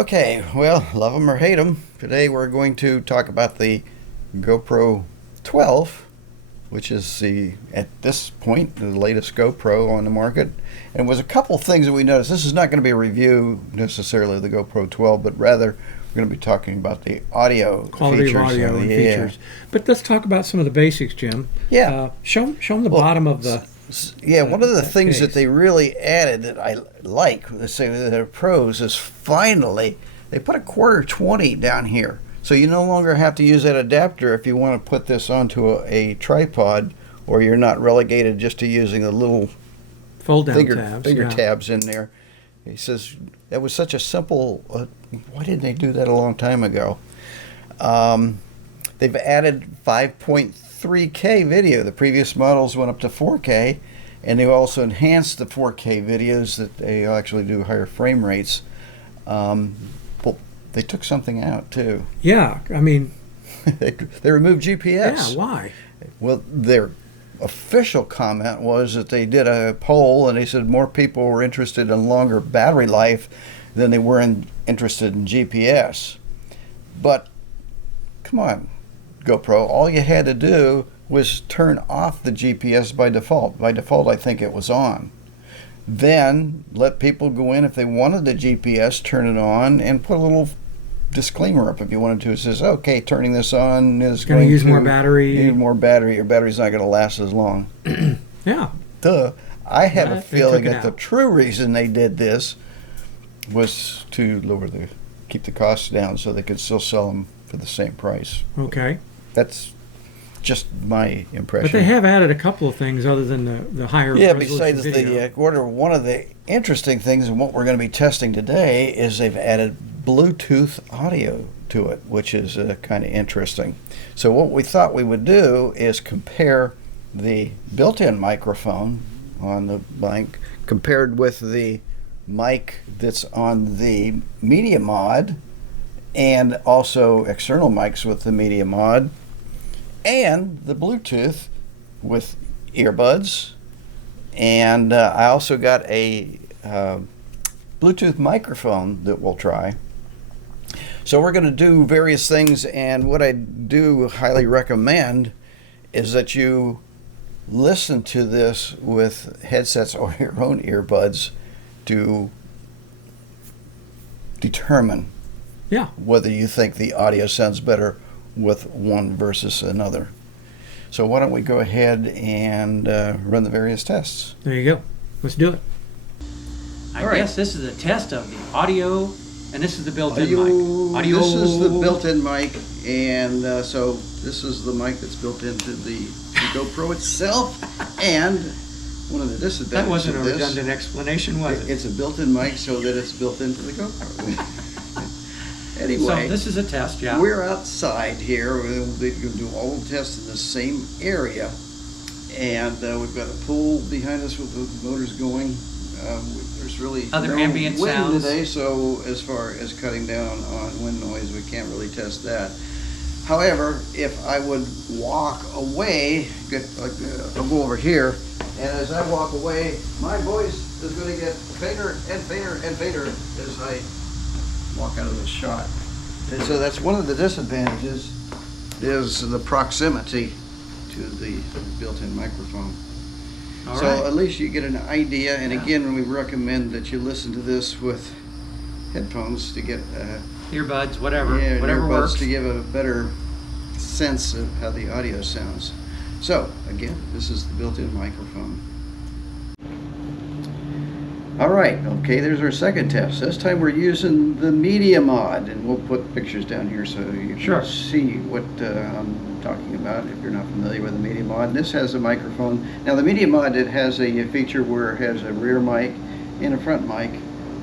Okay, well, love them or hate them. Today we're going to talk about the GoPro 12, which is at this point, the latest GoPro on the market. And was a couple things that we noticed. This is not going to be a review necessarily of the GoPro 12, but rather we're going to be talking about the audio quality features. Of audio and features. But let's talk about some of the basics, Jim. Yeah. Show them the bottom of the. Yeah, one of the things case that they really added that I like, let's say that are pros, is finally they put a quarter 20 down here. So you no longer have to use that adapter if you want to put this onto a tripod, or you're not relegated just to using the little fold-down finger tabs in there. He says that was such a simple, why didn't they do that a long time ago? They've added 5.3K video. The previous models went up to 4K, and they also enhanced the 4K videos that they actually do higher frame rates. But they took something out too. Yeah, I mean, they removed GPS. Yeah, why? Well, their official comment was that they did a poll and they said more people were interested in longer battery life than they were interested in GPS. But come on, GoPro, all you had to do was turn off the GPS by default. By default, I think it was on. Then let people go in if they wanted the GPS, turn it on, and put a little disclaimer up if you wanted to. It says, okay, turning this on is going to use more battery. Need more battery. Your battery's not going to last as long. Yeah. Duh. I have a feeling that the out. true reason they did this was to keep the costs down so they could still sell them for the same price. Okay. That's just my impression. But they have added a couple of things other than the higher resolution besides video. one of the interesting things and what we're going to be testing today is they've added Bluetooth audio to it, which is kind of interesting. So what we thought we would do is compare the built-in microphone on the mic compared with the mic that's on the Media Mod, and also external mics with the Media Mod, and the Bluetooth with earbuds. And I also got a Bluetooth microphone that we'll try. So we're going to do various things, and what I do highly recommend is that you listen to this with headsets or your own earbuds to determine whether you think the audio sounds better with one versus another. So why don't we go ahead and run the various tests. There you go. Let's do it. I guess this is a test of the audio, and this is the built-in mic. Audio. This is the built-in mic, and so this is the mic that's built into the GoPro itself. And one of the disadvantages That wasn't a of this, redundant explanation, was it? it's a built-in mic so that it's built into the GoPro. Anyway, So this is a test, yeah. we're outside here. We're going to do all the tests in the same area, and we've got a pool behind us with the motors going. There's really Other no ambient wind sounds today, so as far as cutting down on wind noise, we can't really test that. However, if I would walk away, I'll go over here, and as I walk away, my voice is going to get fainter and fainter and fainter as I walk out of this shot. And so that's one of the disadvantages, is the proximity to the built-in microphone. All So right. at least you get an idea, and Yeah. again, we recommend that you listen to this with headphones to get Earbuds, whatever earbuds works. to give a better sense of how the audio sounds. So again, this is the built-in microphone. All right, okay, there's our second test. This time we're using the Media Mod, and we'll put pictures down here so you Sure. can see what I'm talking about if you're not familiar with the Media Mod. And this has a microphone. Now the Media Mod, it has a feature where it has a rear mic and a front mic.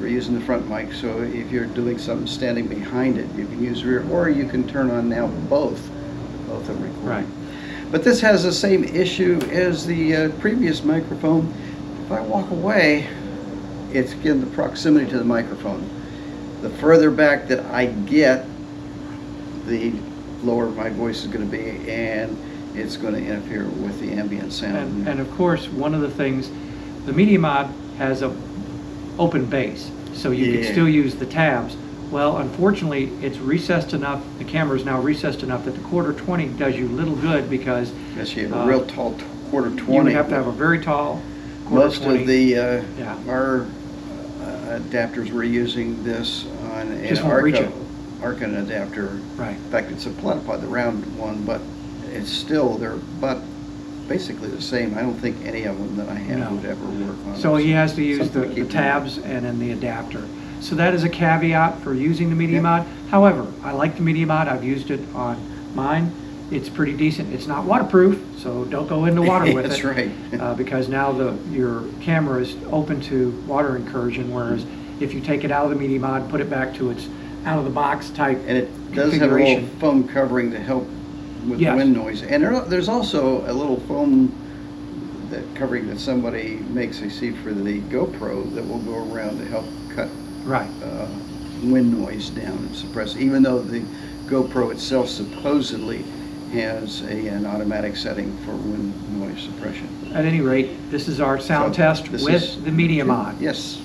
We're using the front mic, so if you're doing something standing behind it, you can use rear, or you can turn on now both are recording. Right. But this has the same issue as the previous microphone. If I walk away, it's again the proximity to the microphone. The further back that I get, the lower my voice is going to be, and it's going to interfere with the ambient sound. And of course, one of the things, the Media Mod has a open bass, so you Yeah. can still use the tabs, Well, unfortunately, it's recessed enough, the camera is now recessed enough that the quarter 20 does you little good because Yes, you have a real tall quarter 20. you would have to have a very tall quarter Most 20. of the Yeah. our adapters were using this on an Just won't reach it. Arcan adapter. Right. In fact, it's a Platypod, the round one, but it's still, they're but basically the same. I don't think any of them that I have No. would ever work on So this. he has to use Something the to keep in tabs and then the adapter. So that is a caveat for using the Media Yep. Mod. However, I like the Media Mod. I've used it on mine. It's pretty decent. It's not waterproof, so don't go into water with That's it. right. Because now your camera is open to water incursion, whereas if you take it out of the Media Mod, put it back to its out-of-the-box type And it does have a little configuration. foam covering to help with Yes. wind noise. And there's also a little foam covering that somebody makes, I see, for the GoPro that will go around to help cut Right. wind noise down and suppress, even though the GoPro itself supposedly has an automatic setting for wind noise suppression. At any rate, this is our sound So test this with is- the Media Mod. Yes.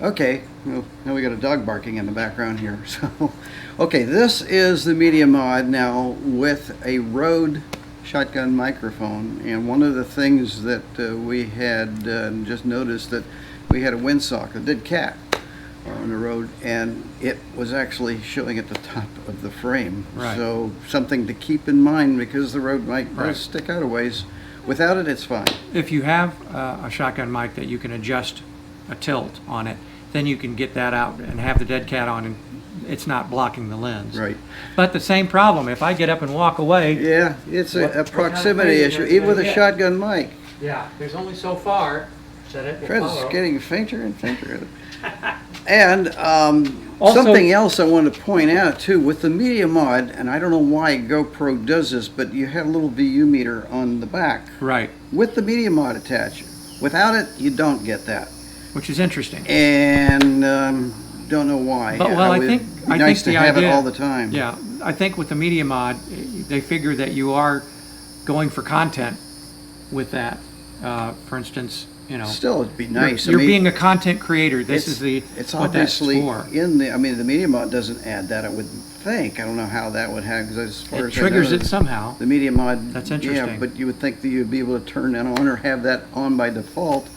Okay, well, now we got a dog barking in the background here. So, okay, this is the Media Mod now with a Rode shotgun microphone. And one of the things that we had just noticed that we had a windsock, a dead cat, on the road, and it was actually showing at the top of the frame. Right. So something to keep in mind because the road might Right. stick out a ways. Without it, it's fine. If you have a shotgun mic that you can adjust a tilt on it, then you can get that out and have the dead cat on and it's not blocking the lens. Right. But the same problem, if I get up and walk away. Yeah, it's What a kind of proximity phase issue, are you even with a gonna get? shotgun mic. Yeah, there's only so far that it will Fred's follow. getting fainter and fainter. And Also- something else I want to point out too, with the Media Mod, and I don't know why GoPro does this, but you have a little VU meter on the back Right, with the Media Mod attached. Without it, you don't get that. which is interesting. And don't know why. But well, I would think be nice to the have idea, it all the time. Yeah, I think with the Media Mod, they figure that you are going for content with that. For instance, you know, Still, it'd be nice. You're I mean, being a content creator. This is it's what that's obviously for. in the. I mean, the Media Mod doesn't add that. I would think. I don't know how that would happen because as far It as triggers I know, it somehow. the Media Mod. That's Yeah, interesting. but you would think that you'd be able to turn that on or have that on by default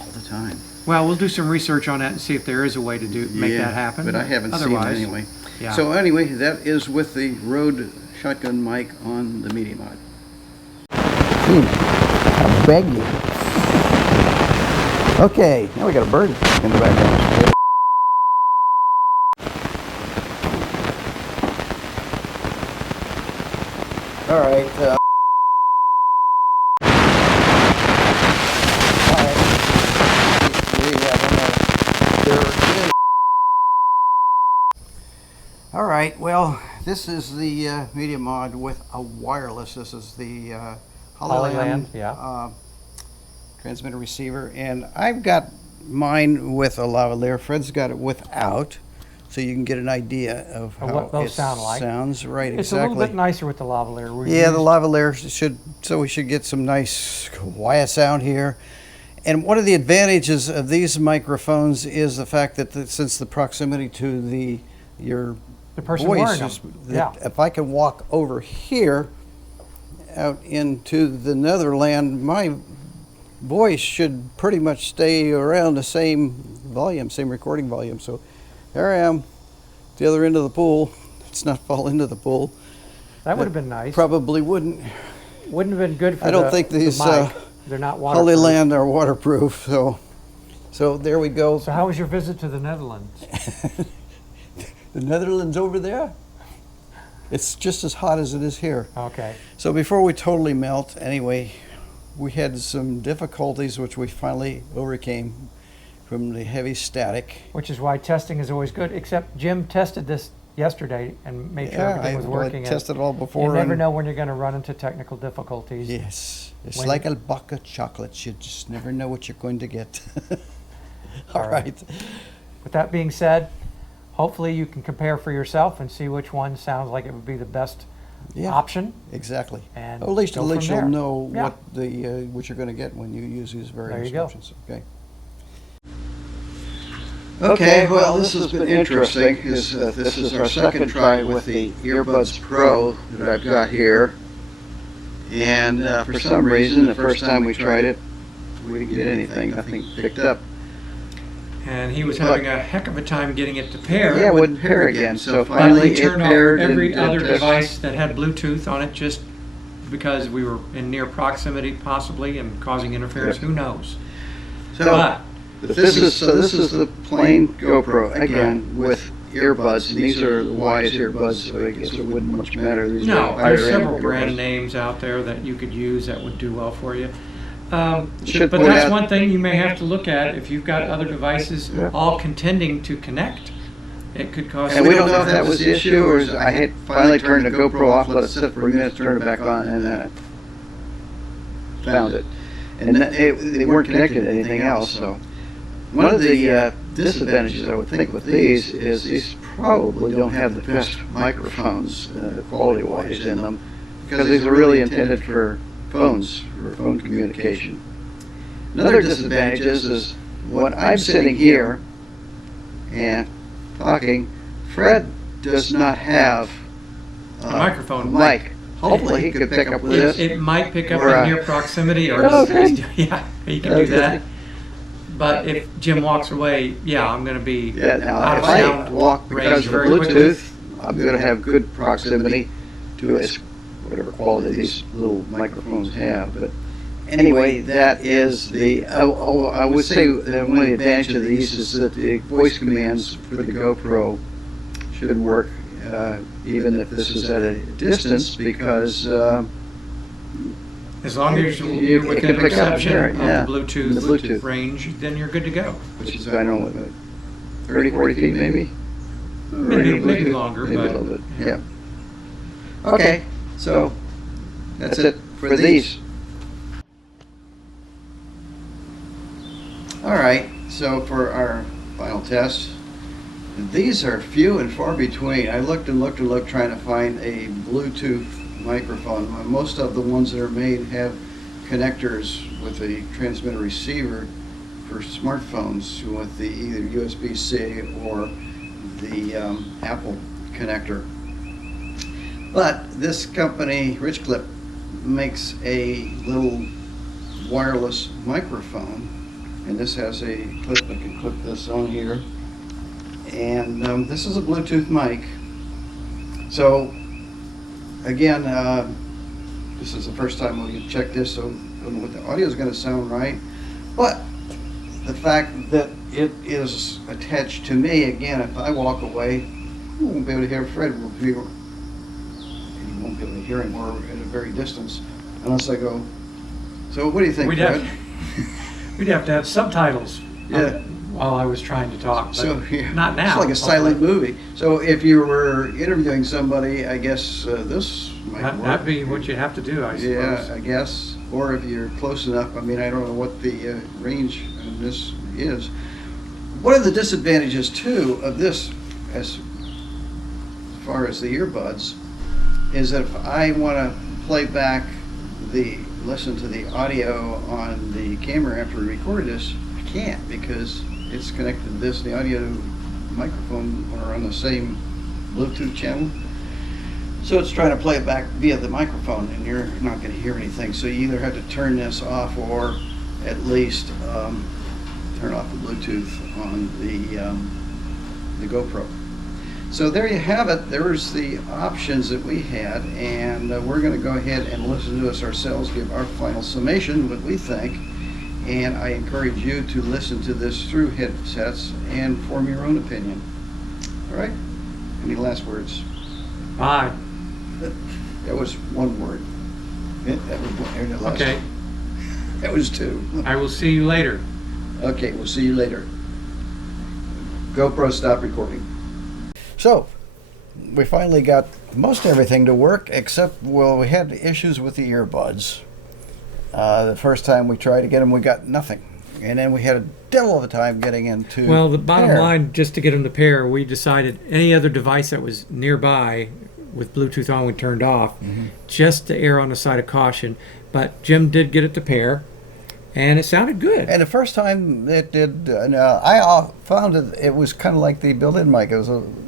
all the time. Well, we'll do some research on that and see if there is a way to make Yeah, that happen. But I haven't Otherwise, seen it anyway. Yeah. So anyway, that is with the Rode shotgun mic on the Media Mod. I beg you. Okay, now we got a bird in the background. All right. All right, well, this is the Media Mod with a wireless. This is the Hollyland transmitter receiver, and I've got mine with a lavalier. Fred's got it without, so you can get an idea of how what those it sound like. sounds. Right, It's exactly. a little bit nicer with the lavalier. Yeah, the lavalier should, so we should get some nice quiet sound here. And one of the advantages of these microphones is the fact that since the proximity to your The person voice wearing them. is, Yeah. if I can walk over here out into the Netherland, my voice should pretty much stay around the same volume, same recording volume. So there I am, the other end of the pool. It's not fall into the pool. That would have been nice. Probably wouldn't. Wouldn't have been good for I don't think these the mic. They're not waterproof. Hollyland are waterproof, so there we go. So how was your visit to the Netherlands? The Netherlands over there, it's just as hot as it is here. Okay. So before we totally melt, anyway, we had some difficulties which we finally overcame from the heavy static. Which is why testing is always good, except Jim tested this yesterday and made sure everything was working. I tested it all before. You never and- know when you're going to run into technical difficulties. Yes, it's When- like a box of chocolates. You just never know what you're going to get. All All right. right. With that being said, hopefully you can compare for yourself and see which one sounds like it would be the best Yeah. option. Exactly. And Well, at least go you'll from there. know Yeah. what you're going to get when you use these various There you go. options. Okay. Okay, well, this has been interesting. This is our second try with the earbuds Pro that I've got here. And for some reason, the first time we tried it, we didn't get anything. Nothing picked up. And he was having a heck of a time getting it to pair. Yeah, it wouldn't pair again. So Finally, finally, it turned off paired. every and other just- device that had Bluetooth on it, just because we were in near proximity, possibly, and causing interference. Yep. Who knows? So But this is the plain GoPro again with earbuds. And these are the wise earbuds, so I guess it wouldn't much matter. These no, are higher there's end several brand earbuds. names out there that you could use that would do well for you. Should But point that's out- one thing you may have to look at if you've got other devices Yeah. all contending to connect. It could cause. And we don't know if that was the issue, or I had finally turned the GoPro off, let it sit for a minute, turned it back on, and then I found it. And they weren't connected to anything else. So one of the disadvantages I would think with these is these probably don't have the best microphones, quality-wise, in them, because these are really intended for phones, for phone communication. Another disadvantage is when I'm sitting here and talking, Fred does not have A microphone. mic. Hopefully he could pick up with this. It might pick up Or, in near proximity, or okay. yeah, you can do that. But if Jim walks away, yeah, I'm going to be Yeah, now out if of I sound walk because range of very quickly. Bluetooth, I'm going to have good proximity to whatever quality these little microphones have. But anyway, that is the. I would say that one of the advantages of these is that the voice commands for the GoPro should work even if this is at a distance, because As long as You you're can within pick up reception there, of yeah, the the Bluetooth. range, then you're good to go. which is, I don't know, what, 30, 40 feet maybe? Maybe longer, Maybe a but little bit, yeah. Okay, so that's it for these. All right, so for our final test, these are few and far between. I looked and looked and looked trying to find a Bluetooth microphone. Most of the ones that are made have connectors with a transmitter receiver for smartphones with the either USB-C or the Apple connector. But this company, Richclip, makes a little wireless microphone, and this has a clip. I can clip this on here, and this is a Bluetooth mic. So again, this is the first time we'll check this, so I don't know what the audio is going to sound right, but the fact that it is attached to me, again, if I walk away, you won't be able to hear Fred. You won't be able to hear him, or at a very distance, unless I go. So what do you think, we'd Fred? have to have subtitles Yeah. while I was trying to talk. But So yeah, not now. It's like a silent hopefully. movie. So if you were interviewing somebody, I guess this might work. That'd be what you have to do, I suppose. Yeah, I guess. Or if you're close enough. I mean, I don't know what the range of this is. One of the disadvantages too of this, as far as the earbuds, is that if I want to play back listen to the audio on the camera after we record this, I can't, because it's connected to this. The audio microphone are on the same Bluetooth channel. So it's trying to play it back via the microphone, and you're not going to hear anything. So you either have to turn this off, or at least turn off the Bluetooth on the GoPro. So there you have it. There's the options that we had, and we're going to go ahead and listen to us ourselves, give our final summation, what we think. And I encourage you to listen to this through headsets and form your own opinion. All right? Any last words? Bye. That was one word. That was one. Okay. That was two. I will see you later. Okay, we'll see you later. GoPro, stop recording. So, we finally got most everything to work, except, well, we had issues with the earbuds. The first time we tried to get them, we got nothing. And then we had a devil of a time getting into Well, the bottom pair. line, just to get them to pair, we decided any other device that was nearby with Bluetooth on, we turned off, just to err on the side of caution. But Jim did get it to pair, and it sounded good. And the first time it did, I found it was kind of like the built-in mic.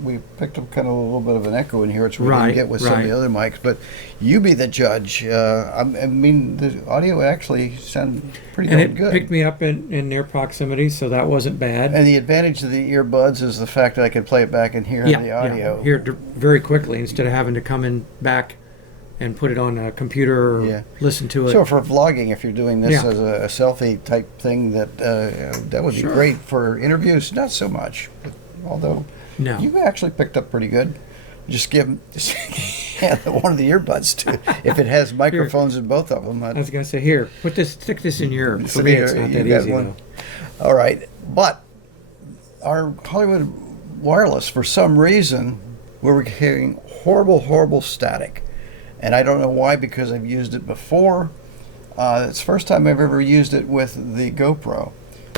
We picked up kind of a little bit of an echo in here, which we didn't get with some of the other mics. But you be the judge. I mean, the audio actually sounded pretty And darn it good. picked me up in near proximity, so that wasn't bad. And the advantage of the earbuds is the fact that I could play it back and hear the audio. Hear it very quickly instead of having to come in back and put it on a computer or listen to it. So for vlogging, if you're doing this Yeah. as a selfie type thing, that would be great. For interviews, not so much. Although No. you actually picked up pretty good. Just give one of the earbuds to. If it has microphones in both of them. I was going to say, here, stick this in your ear. For So me, there, it's not you that got easy, one. though. All right, but our Hollywood wireless, for some reason, we were hearing horrible static. And I don't know why, because I've used it before. It's the first time I've ever used it with the GoPro.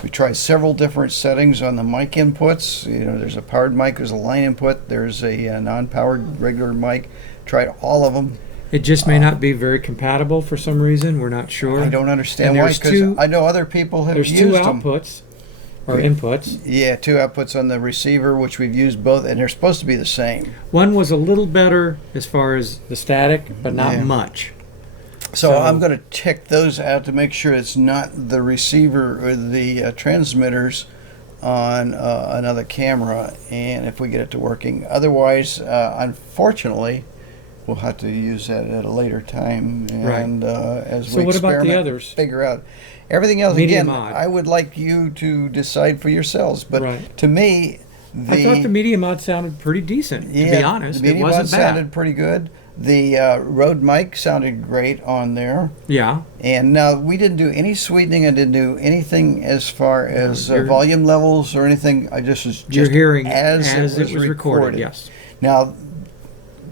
We tried several different settings on the mic inputs. You know, there's a powered mic, there's a line input, there's a non-powered regular mic. Tried all of them. It just may not be very compatible for some reason. We're not sure. I don't understand And why, there's because I know other people have There's used two them. outputs, or inputs. Yeah, two outputs on the receiver, which we've used both, and they're supposed to be the same. One was a little better as far as the static, but not Yeah. much. So I'm going to check those out to make sure it's not the receiver or the transmitters on another camera, and if we get it to working. Otherwise, unfortunately, we'll have to use that at a later time, and as So we what about the experiment, others? figure out everything else. Medium Again, mod. I would like you to decide for yourselves, but Right. to me, I thought the medium mod sounded pretty decent, to be honest. the It medium wasn't mod bad. sounded pretty good. The Rode mic sounded great on there. Yeah. And now we didn't do any sweetening. I didn't do anything as far as you're- volume levels or anything. I just was You're just hearing as it was recorded, yes. Now,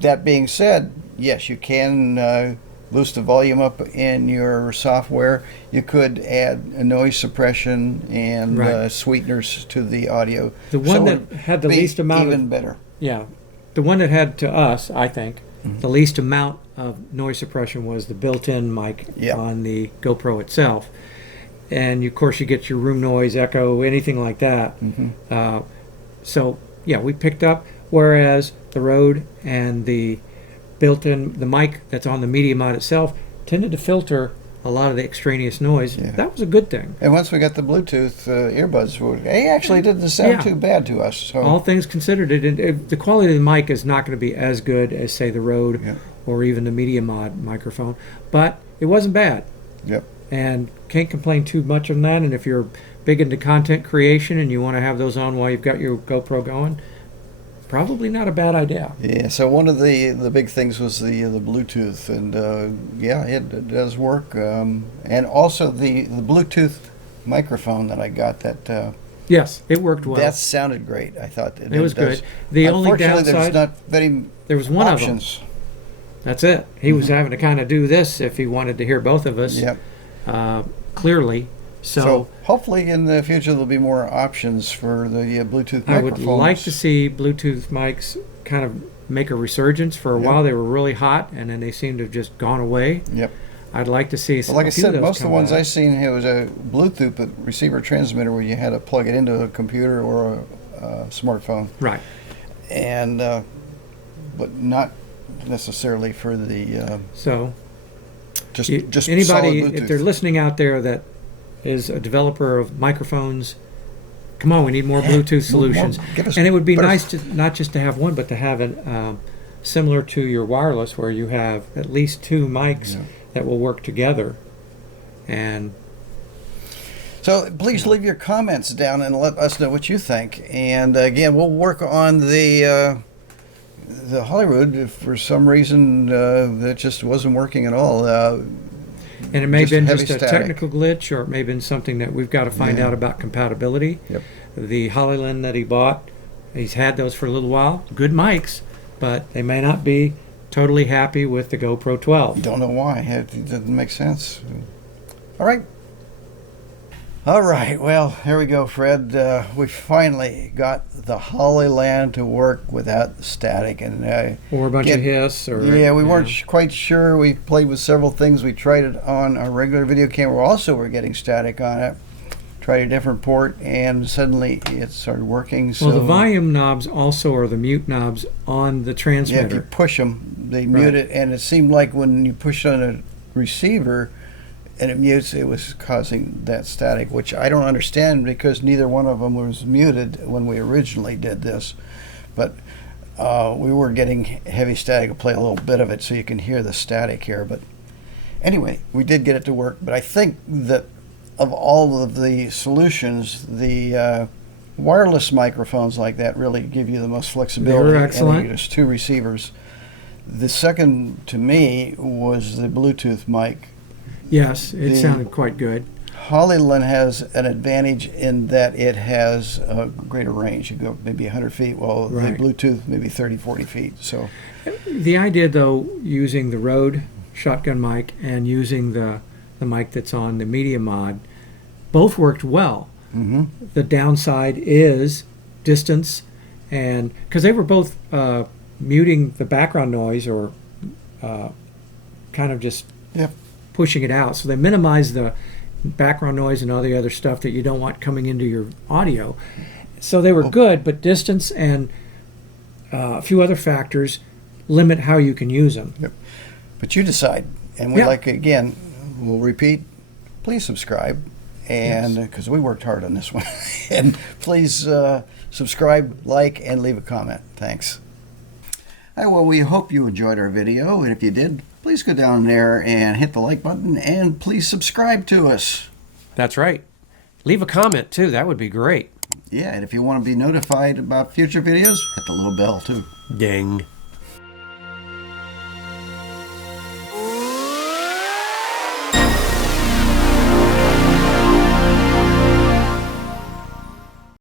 that being said, yes, you can boost the volume up in your software. You could add a noise suppression and Right. sweeteners to the audio. The one So that it'd had the be least amount even of, better. yeah, the one that had to us, I think, the least amount of noise suppression was the built-in mic Yeah. on the GoPro itself. And of course you get your room noise, echo, anything like that. So yeah, we picked up, whereas the Rode and the built-in, the mic that's on the media mod itself tended to filter a lot of the extraneous noise. Yeah. That was a good thing. And once we got the Bluetooth earbuds, they actually didn't sound Yeah. too bad to us. So All things considered, the quality of the mic is not going to be as good as, say, the Rode Yeah. or even the Media Mod microphone, but it wasn't bad. Yep. And can't complain too much on that. And if you're big into content creation and you want to have those on while you've got your GoPro going, probably not a bad idea. Yeah, so one of the big things was the Bluetooth, and it does work. And also the Bluetooth microphone that I got, that Yes, it worked well. that sounded great. I thought It was does. good. The only Unfortunately, there's downside, not very there was one options. of them. That's it. He was having to kind of do this if he wanted to hear both of us Yep. clearly. So hopefully in the future there'll be more options for the Bluetooth I would microphones. like to see Bluetooth mics kind of make a resurgence. For a while they were really hot, and then they seem to have just gone away. Yep. I'd like to see But like I a few said, of those most of the come ones back. I seen, it was a Bluetooth but receiver transmitter where you had to plug it into a computer or a smartphone. Right. And but not necessarily for the So just anybody, solid if Bluetooth. they're listening out there that is a developer of microphones, come on, we need more Bluetooth solutions. Give us And it would be better- nice to not just to have one, but to have an similar to your wireless, where you have at least two mics that will work together. And So please leave your comments down and let us know what you think. And again, we'll work on the Hollywood. If for some reason that just wasn't working at all. And it may have Just been heavy just a static. technical glitch, or it may have been something that we've got to find Yeah. out about compatibility. Yep. The Hollyland that he bought, he's had those for a little while. Good mics, but they may not be totally happy with the GoPro 12. Don't know why. It doesn't make sense. All right. All right, well, here we go, Fred. We finally got the Hollyland to work without static, and Or a bunch of hiss, or yeah, we weren't quite sure. We played with several things. We tried it on our regular video camera. Also, we're getting static on it. Tried a different port, and suddenly it started working. So Well, the volume knobs also are the mute knobs on the yeah, transmitter. if you push them, they mute Right. it, and it seemed like when you push on a receiver and it mutes, it was causing that static, which I don't understand because neither one of them was muted when we originally did this. But we were getting heavy static. I'll play a little bit of it so you can hear the static here. But anyway, we did get it to work. But I think that of all of the solutions, the wireless microphones like that really give you the most flexibility. They were excellent. And there's two receivers. The second to me was the Bluetooth mic. Yes, it The- sounded quite good. Hollyland has an advantage in that it has a greater range. You go maybe 100 feet, while Right. the Bluetooth maybe 30, 40 feet. So The idea, though, using the Rode shotgun mic and using the mic that's on the Media Mod, both worked well. mhm. The downside is distance, and because they were both muting the background noise or kind of just Yep. pushing it out, so they minimize the background noise and all the other stuff that you don't want coming into your audio. So they were good, but distance and a few other factors limit how you can use them. But you decide. And we Yeah. like, again, we'll repeat, please subscribe. And because we worked hard on this one. And please subscribe, like, and leave a comment. Thanks. All right, well, we hope you enjoyed our video. And if you did, please go down there and hit the like button. And please subscribe to us. That's right. Leave a comment too. That would be great. Yeah, and if you want to be notified about future videos, hit the little bell too. Ding.